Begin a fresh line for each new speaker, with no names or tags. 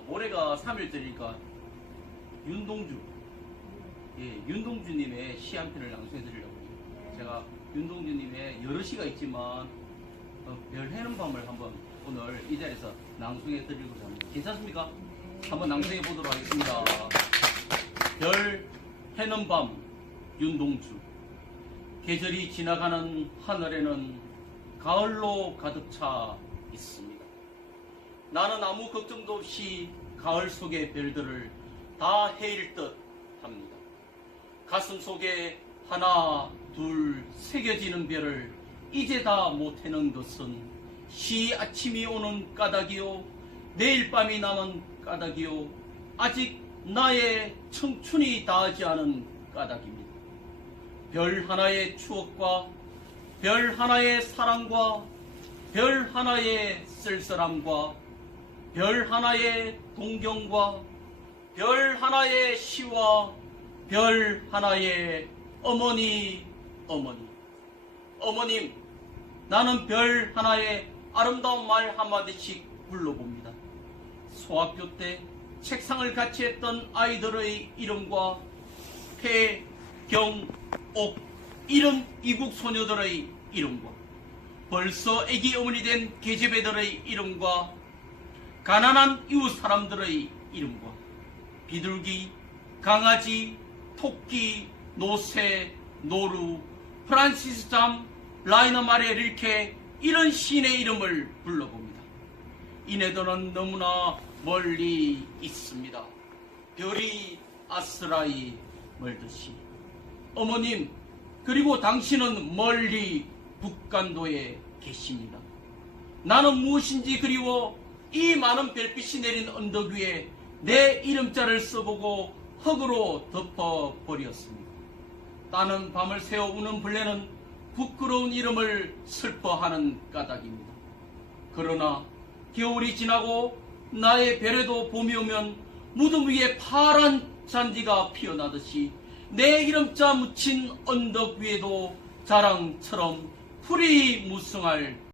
어, 모레가 3일째니까 윤동주, 예, 윤동주님의 시 한 편을 낭송해 드리려고 제가 윤동주님의 여러 시가 있지만 어, 별 해는 밤을 한번 오늘 이 자리에서 낭송해 드리고자 합니다. 괜찮습니까? 한번 낭송해 보도록 하겠습니다. 별 해는 밤 윤동주 계절이 지나가는 하늘에는 가을로 가득 차 있습니다. 나는 아무 걱정도 없이 가을 속의 별들을 다 헤일 듯 합니다. 가슴 속에 하나, 둘 새겨지는 별을 이제 다 못해는 것은 시 아침이 오는 까닭이요. 내일 밤이 남은 까닭이요. 아직 나의 청춘이 닿지 않은 까닭입니다. 별 하나의 추억과 별 하나의 사랑과 별 하나의 쓸쓸함과 별 하나의 동경과 별 하나의 시와 별 하나의 어머니 어머니 어머님 나는 별 하나의 아름다운 말 한마디씩 불러봅니다. 소학교 때 책상을 같이 했던 아이들의 이름과 태, 경, 옥 이런 이국 소녀들의 이름과 벌써 애기 어머니 된 계집애들의 이름과 가난한 이웃 사람들의 이름과 비둘기, 강아지, 토끼, 노새, 노루, 프란시스 잠, 라이너 마레 릴케 이런 시인의 이름을 불러봅니다. 이네들은 너무나 멀리 있습니다. 별이 아스라이 멀듯이. 어머님, 그리고 당신은 멀리 북간도에 계십니다. 나는 무엇인지 그리워 이 많은 별빛이 내린 언덕 위에 내 이름자를 써보고 흙으로 덮어버렸습니다. 따는 밤을 새워 우는 벌레는 부끄러운 이름을 슬퍼하는 까닭입니다. 그러나 겨울이 지나고 나의 별에도 봄이 오면 무덤 위에 파란 잔디가 피어나듯이 내 이름자 묻힌 언덕 위에도 자랑처럼 풀이 무성할